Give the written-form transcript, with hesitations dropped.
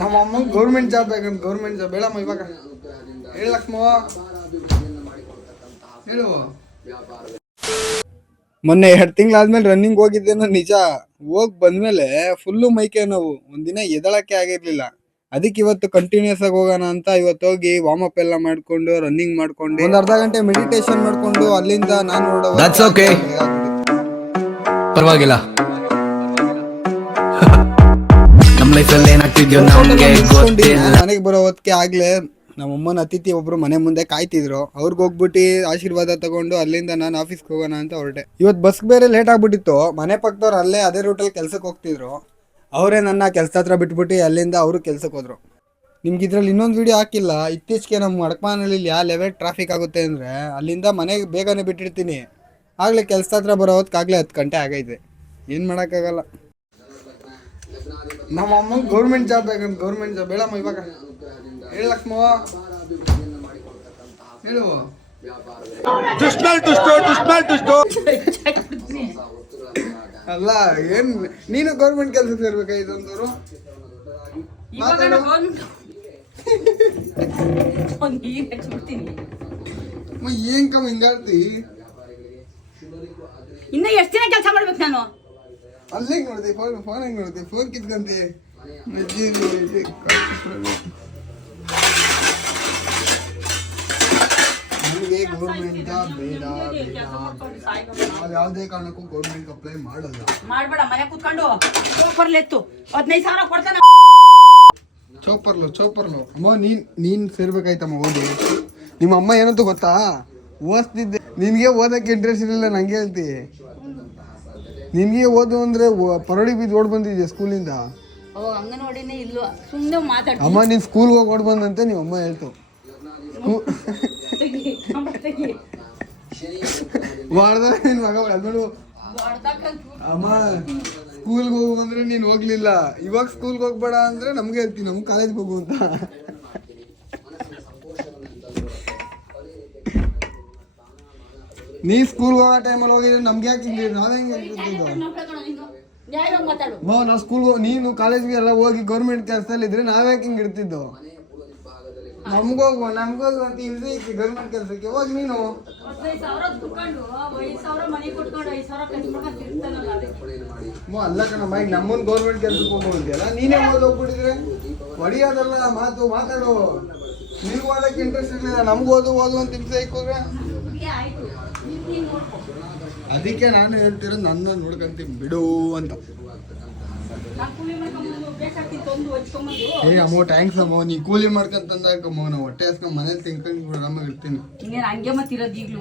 ನಮ್ಮ ಅಮ್ಮ government job ಬೇಕಂತ ಗೌರ್ಮೆಂಟ್ ಜಾಬ್ ಹೇಳಮ್ಮ ಇವಾಗ ಹೇಳಕ್ಮ ಹೇಳು. ಮೊನ್ನೆ 2 ತಿಂಗಳಾದ್ಮೇಲೆ ರನ್ನಿಂಗ್ ಹೋಗಿದ್ದೇನೋ ನಿಜ. ಹೋಗ್ ಬಂದ್ಮೇಲೆ ಫುಲ್ಲು ಮೈಕೆ ನೋವು, ಒಂದಿನ ಎದಳಕ್ಕೆ ಆಗಿರ್ಲಿಲ್ಲ. ಅದಕ್ಕೆ ಇವತ್ತು ಕಂಟಿನ್ಯೂಸ್ ಆಗಿ ಹೋಗೋಣ ಅಂತ ಇವತ್ತು ಹೋಗಿ ವಾರ್ಮ್ ಅಪ್ ಎಲ್ಲ ಮಾಡ್ಕೊಂಡು ರನ್ನಿಂಗ್ ಮಾಡ್ಕೊಂಡು ಒಂದ್ ಅರ್ಧ ಗಂಟೆ ಮೆಡಿಟೇಷನ್ ಮಾಡ್ಕೊಂಡು ಅಲ್ಲಿಂದ ನಾನು ಪರವಾಗಿಲ್ಲ. ಮನೆಗೆ ಬರೋ ಹೊತ್ತಿಗೆ ಆಗ್ಲೇ ನಮ್ಮಮ್ಮನ ಅತಿಥಿ ಒಬ್ರು ಮನೆ ಮುಂದೆ ಕಾಯ್ತಿದ್ರು. ಅವ್ರಿಗೆ ಹೋಗ್ಬಿಟ್ಟು ಆಶೀರ್ವಾದ ತಗೊಂಡು ಅಲ್ಲಿಂದ ನಾನು ಆಫೀಸ್ಗೆ ಹೋಗೋಣ ಅಂತ ಹೊರಟೆ. ಇವತ್ತು ಬಸ್ ಬೇರೆ ಲೇಟ್ ಆಗ್ಬಿಟ್ಟಿತ್ತು. ಮನೆ ಪಕ್ಕದವ್ರು ಅಲ್ಲೇ ಅದೇ ರೂಟಲ್ಲಿ ಕೆಲ್ಸಕ್ಕೆ ಹೋಗ್ತಿದ್ರು. ಅವರೇ ನನ್ನ ಕೆಲಸ ಹತ್ರ ಬಿಟ್ಬಿಟ್ಟು ಅಲ್ಲಿಂದ ಅವರು ಕೆಲ್ಸಕ್ಕೆ ಹೋದ್ರು. ನಿಮ್ಗೆ ಇದ್ರಲ್ಲಿ ಇನ್ನೊಂದು ವಿಡಿಯೋ ಹಾಕಿಲ್ಲ. ಇತ್ತೀಚೆಗೆ ನಮ್ಮ ಮಡಕಮಾನಲ್ಲಿ ಯಾವ ಲೆವೆಲ್ ಟ್ರಾಫಿಕ್ ಆಗುತ್ತೆ ಅಂದರೆ ಅಲ್ಲಿಂದ ಮನೆಗೆ ಬೇಗನೆ ಬಿಟ್ಟಿರ್ತೀನಿ. ಆಗಲೇ ಕೆಲಸ ಹತ್ರ ಬರೋ ಹೊತ್ತಿಗಾಗಲೇ 10 ಗಂಟೆ ಆಗೈತೆ. ಏನು ಮಾಡೋಕ್ಕಾಗಲ್ಲ. ನಮ್ಮ ಅಮ್ಮ ಗೌರ್ಮೆಂಟ್ ಜಾಬ್ ಬೇಕಂತ ಗೌರ್ಮೆಂಟ್ ಜಾಬ್ ಹೇಳಮ್ಮ ಇವಾಗ ಹೇಳಕ್ಮ ಹೇಳು. ಅಲ್ಲ ಏನ್ ನೀನು ಗೌರ್ಮೆಂಟ್ ಕೆಲ್ಸಕ್ಕೆ ಸೇರ್ಬೇಕಾಯ್ತಂತವ್ರು ಏನ್ ಕಮ್ಮ ಹಿಂಗಾಡ್ತಿ. ಇನ್ನ ಎಷ್ಟು ದಿನ ಕೆಲಸ ಮಾಡ್ಬೇಕು ನಾನು? ಅಲ್ಲೇ ನೋಡ್ದೆ ಫೋನ್ ಹೆಂಗ್ ನೋಡ್ದೆ, ಫೋನ್ ಕಿತ್ಕಂತಿ. ನಮಗೆ ಗೌರ್ಮೆಂಟ್ ಜಾಬ್ ಬೇಡ ಬೇಡ, ನಾವು ಯಾವುದೇ ಕಾರಣಕ್ಕೂ ಗೌರ್ಮೆಂಟ್ ಅಪ್ಲೈ ಮಾಡಲ್ಲ. ಮಾಡ್ಬೇಡ, ಮನೆ ಕೂತ್ಕೊಂಡು ಚೋಪರ್ಲೆತ್ತು 15,000 ಕೊಡ್ತಾನ. ಚೋಪರ್ಲು ಅಮ್ಮ ನೀನ್ ಸೇರ್ಬೇಕಾಯ್ತಮ್ಮ ಓದಿ. ನಿಮ್ಮ ಅಮ್ಮ ಏನಂತ ಗೊತ್ತಾ, ಓದ್ತಿದ್ದೆ ನಿನ್ಗೆ ಓದಕ್ಕೆ ಇಂಟ್ರೆಸ್ಟ್ ಇರಲಿಲ್ಲ ನಂಗೆ ಹೇಳ್ತಿ. ನಿನ್ಗೆ ಓದು ಅಂದ್ರೆ ಪರಡಿ ಬಿದ್ದು ಓಡ್ ಬಂದಿದ್ಯಾ ಸ್ಕೂಲಿಂದ. ಅಮ್ಮ ನೀನ್ ಸ್ಕೂಲ್ ಹೋಗಿ ಓಡ್ ಬಂದಂತೆ ನಿಮ್ಮ ಅಮ್ಮ ಹೇಳ್ತು. ನಿನ್ ಮಗ ನೋಡು ಅಮ್ಮ ಸ್ಕೂಲ್ಗೆ ಹೋಗು ಅಂದ್ರೆ ನೀನ್ ಹೋಗ್ಲಿಲ್ಲ. ಇವಾಗ ಸ್ಕೂಲ್ಗೆ ಹೋಗ್ಬೇಡ ಅಂದ್ರೆ ನಮ್ಗೆ ಹೇಳ್ತೀನಿ, ನಮ್ಗೆ ಕಾಲೇಜ್ಗೆ ಹೋಗು ಅಂತ. ನೀ ಸ್ಕೂಲ್ಗೆ ಹೋಗೋ ಟೈಮಲ್ಲಿ ಹೋಗಿದ್ರೆ ನಮ್ಗೆ ಯಾಕೆ ಹಿಂಗೆ, ನಾವ್ ಹೆಂಗೆ ನಾವು ಸ್ಕೂಲ್ಗೆ ನೀನು ಕಾಲೇಜ್ಗೆ ಎಲ್ಲ ಹೋಗಿ ಗೌರ್ಮೆಂಟ್ ಕೆಲಸದಲ್ಲಿ ಇದ್ರೆ ನಾವ್ಯಾಕೆ ಹಿಂಗೆ ಇರ್ತಿದ್ದೋ. ನಮ್ಗೋಗುವ ಅಂತ ಇಲ್ದಿ ಗೌರ್ಮೆಂಟ್ ಕೆಲಸಕ್ಕೆ ಹೋಗಿ ನೀನು. ಅಲ್ಲ ಕಣಮ್ಮ, ಈಗ ನಮ್ಮನ್ ಗೌರ್ಮೆಂಟ್ ಕೆಲ್ಸಕ್ಕೆ ಹೋಗ್ಬೋದಿಯಲ್ಲ, ನೀನೇ ಹೋಗ್ಬಿಟ್ಟಿದ್ರೆ ಹೊಡಿಯೋದಲ್ಲ ಮಾತು ಮಾತಾಡು. ನಿನ್ಗೆ ಓದಕ್ಕೆ ಇಂಟ್ರೆಸ್ಟ್ ಇರಲಿಲ್ಲ, ನಮ್ಗೆ ಓದು ಅಂತ ಹಿಂಸೆ ಇಕ್ಕೋದ್ರೆ ಅದಕ್ಕೆ ನಾನು ಹೇಳ್ತಿರೋದು ನನ್ನ ನೋಡ್ಕೊಂತೀನಿ ಬಿಡು ಅಂತ. ಅಮ್ಮೋ ಥ್ಯಾಂಕ್ಸ್ ಅಮ್ಮೋ, ನೀ ಕೂಲಿ ಮಾಡ್ಕೊಂತಂದಾಕಮ್ಮ. ನಾವು ಹೊಟ್ಟೆ ಹಾಸ್ಕೊಂಡು ಮನೇಲಿ ತಿನ್ಕೊಂಡು ಆರಾಮಾಗಿ ಇರ್ತೀನಿ. ಹಂಗೆ ಮತ್ತಿರೋದು ಈಗಲೂ